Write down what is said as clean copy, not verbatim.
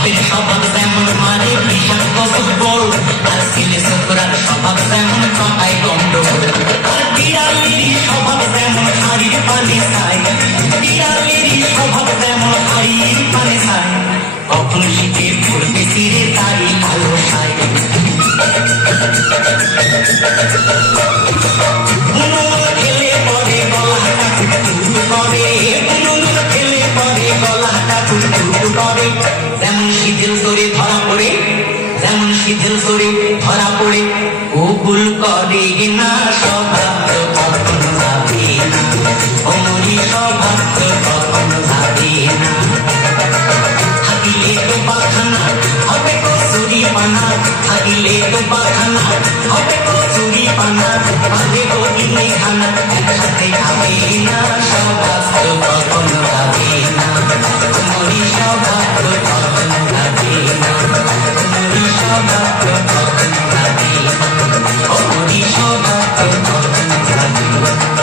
বাপের স্বভাব যেমন মারে বিষাক্ত ফুটবল, আর ছেলে ছোকরার স্বভাব যেমন চটাই গন্ডগোল। আর বিড়ালেরই স্বভাব যেমন হাড়ির পানি চায়, বিড়ালেরই স্বভাব যেমন হাড়ির পানি চায়। কখন শীতে পড়বে চিরে তারই আলো খায়। বুনুন খেলে পরে গলাটা টুকটুক করে, বুনুন খেলে পরে গলাটা টুকটুক করে। যেমন শীতের জোরে ধরা পড়ে, যেমন শীতের জোরে ধরা পড়ে, কুকুল করে না স্বভাব কখন যাবে না, অমনি স্বভাব কখন যাবে না। থাকিলে তো বাখানা হবে কচুরি পানা, থাকিলে তো বাখানা হবে কচুরি পানা। পালে গিলে খানা একসাথে খাবে না, স্বভাব কখন যাবে না, অমনি স্বভাব কখন যাবে না, অমনি স্বভাব কখন যাবে না, অমনি স্বভাব কখন যাবে না।